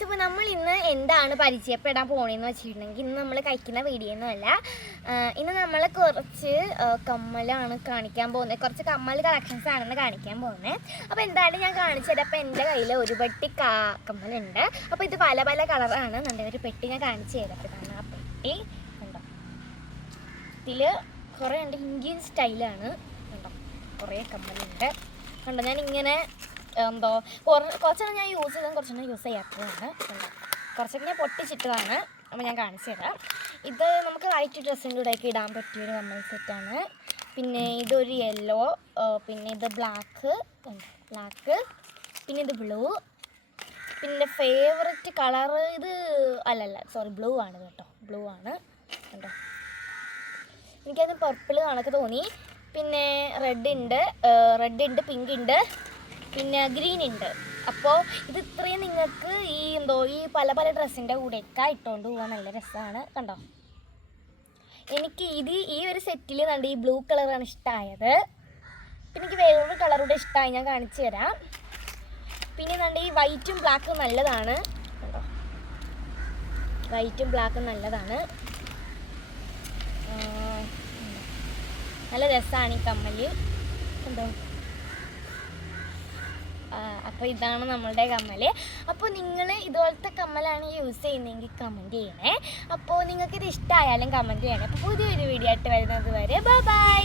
Guys, ഇപ്പോൾ നമ്മൾ ഇന്ന് എന്താണ് പരിചയപ്പെടാൻ പോകണമെന്ന് വെച്ചിട്ടുണ്ടെങ്കിൽ ഇന്ന് നമ്മൾ കഴിക്കുന്ന വീഡിയോ ഒന്നുമല്ല. ഇന്ന് നമ്മൾ കുറച്ച് കമ്മലാണ് കാണിക്കാൻ പോകുന്നത്. കുറച്ച് കമ്മൽ കളക്ഷൻസ് ആണെന്ന് കാണിക്കാൻ പോകുന്നത്. അപ്പോൾ എന്തായാലും ഞാൻ കാണിച്ചത്. അപ്പോൾ എൻ്റെ കയ്യിൽ ഒരു പെട്ടി കമ്മലുണ്ട്. അപ്പോൾ ഇത് പല പല കളറാണ്. നമ്മുടെ ഒരു പെട്ടി ഞാൻ കാണിച്ചു തരാം. ആ പെട്ടി ഉണ്ടോ, ഇതിൽ കുറേ ഉണ്ട്. ഇന്ത്യൻ സ്റ്റൈലാണ് ഉണ്ടോ, കുറേ കമ്മലുണ്ട് കണ്ടോ. ഞാൻ ഇങ്ങനെ എന്തോ കുറച്ചെണ്ണം ഞാൻ യൂസ് ചെയ്തതും കുറച്ചെണ്ണം യൂസ് ചെയ്യാത്തതാണ്. കുറച്ചൊക്കെ ഞാൻ പൊട്ടിച്ചിട്ടതാണ്. അപ്പോൾ ഞാൻ കാണിച്ചു തരാം. ഇത് നമുക്ക് വൈറ്റ് ഡ്രസ്സിൻ്റെ കൂടെയൊക്കെ ഇടാൻ പറ്റിയൊരു കമ്മൽ സെറ്റാണ്. പിന്നെ ഇതൊരു യെല്ലോ, പിന്നെ ഇത് ബ്ലാക്ക്, പിന്നെ ഇത് ബ്ലൂ, പിന്നെ ഫേവററ്റ് കളറ് ഇത് ബ്ലൂ ആണ് കേട്ടോ. ബ്ലൂ ആണ് കേട്ടോ. എനിക്കത് പർപ്പിൾ കണക്ക് തോന്നി. പിന്നെ റെഡ് ഉണ്ട്, പിങ്ക് ഉണ്ട്, പിന്നെ ഗ്രീൻ ഉണ്ട്. അപ്പോൾ ഇത് ഇത്രയും നിങ്ങൾക്ക് ഈ പല പല ഡ്രസ്സിൻ്റെ കൂടെയൊക്കെ ഇട്ടുകൊണ്ട് പോകാൻ നല്ല രസമാണ് കണ്ടോ. എനിക്ക് ഈ ഒരു സെറ്റിൽ കണ്ട് ഈ ബ്ലൂ കളറാണ് ഇഷ്ടമായത്. പിന്നെ എനിക്ക് വേറൊരു കളറൂടെ ഇഷ്ടമായി, ഞാൻ കാണിച്ചു തരാം. പിന്നെ കണ്ട് ഈ വൈറ്റും ബ്ലാക്കും നല്ലതാണ് കണ്ടോ. വൈറ്റും ബ്ലാക്കും നല്ലതാണ്, നല്ല രസമാണ് ഈ കമ്മല് കണ്ടോ. അപ്പോൾ ഇതാണ് നമ്മളുടെ കമ്മൽ. അപ്പോൾ നിങ്ങൾ ഇതുപോലത്തെ കമ്മലാണ് യൂസ് ചെയ്യുന്നതെങ്കിൽ കമൻറ്റ് ചെയ്യണേ. അപ്പോൾ നിങ്ങൾക്കിത് ഇഷ്ടമായാലും കമൻറ്റ് ചെയ്യണേ. അപ്പോൾ പുതിയൊരു വീഡിയോ ആയിട്ട് വരുന്നത് വരെ ബൈ.